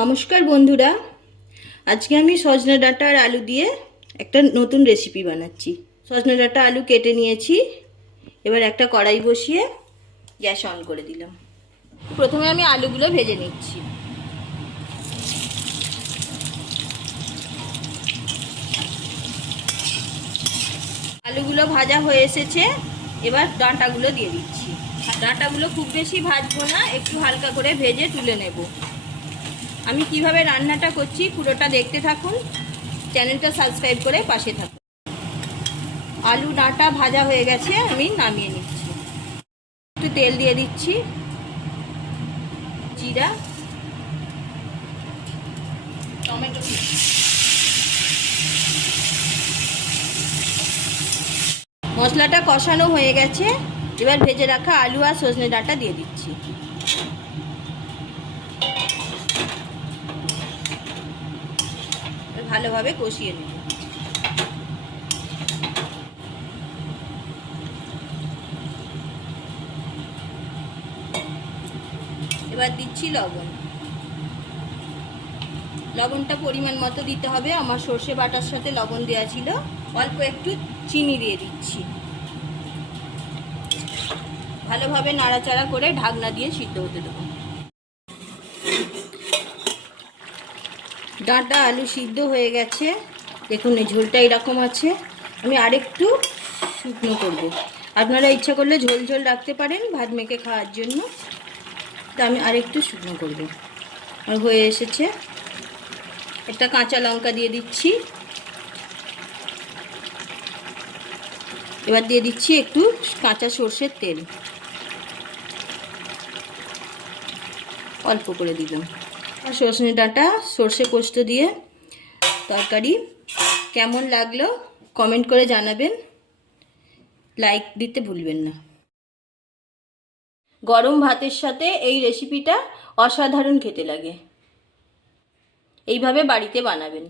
নমস্কার বন্ধুরা, আজকে আমি সজনে ডাঁটা আর আলু দিয়ে একটা নতুন রেসিপি বানাচ্ছি। সজনে ডাঁটা আলু কেটে নিয়েছি, এবার একটা কড়াই বসিয়ে গ্যাস অন করে দিলাম। প্রথমে আমি আলুগুলো ভেজে নিচ্ছি। আলুগুলো ভাজা হয়ে এসেছে, এবার ডাঁটাগুলো দিয়ে দিচ্ছি। ডাঁটাগুলো খুব বেশি ভাজবো না, একটু হালকা করে ভেজে তুলে নেব। আমি কিভাবে রান্নাটা করছি পুরোটা দেখতে থাকুন, চ্যানেলটা সাবস্ক্রাইব করে পাশে থাকুন। আলু ডাঁটা ভাজা হয়ে গেছে, আমি নামিয়ে নিচ্ছি। একটু তেল দিয়ে দিচ্ছি, জিরা, টমেটো, মশলাটা কষানো হয়ে গেছে। এবার ভেজে রাখা আলু আর সজনে ডাঁটা দিয়ে দিচ্ছি। ভালোভাবে কষিয়ে নেব। এবার দিচ্ছি লবণ। লবণটা পরিমাণ মতো দিতে হবে, আমার সর্ষে বাটার সাথে লবণ দেওয়া ছিল। অল্প একটু চিনি দিয়ে দিচ্ছি। ভালোভাবে নাড়াচাড়া করে ঢাকনা দিয়ে সিদ্ধ হতে দেবো। ডাঁটা আলু সিদ্ধ হয়ে গেছে, দেখুন এই ঝোলটা এরকম আছে। আমি আরেকটু শুকনো করব। আপনারা ইচ্ছা করলে ঝোল ঝোল রাখতে পারেন ভাত মেখে খাওয়ার জন্য, তা আমি আরেকটু শুকনো করব। আর হয়ে এসেছে। একটা কাঁচা লঙ্কা দিয়ে দিচ্ছি। এবার দিয়ে দিচ্ছি একটু কাঁচা সর্ষের তেল, অল্প করে দিলাম। আর সজনে ডাঁটা সর্ষে পোস্ত দিয়ে তরকারি কেমন লাগলো কমেন্ট করে জানাবেন, লাইক দিতে ভুলবেন না। গরম ভাতের সাথে এই রেসিপিটা অসাধারণ খেতে লাগে। এইভাবে বাড়িতে বানাবেন।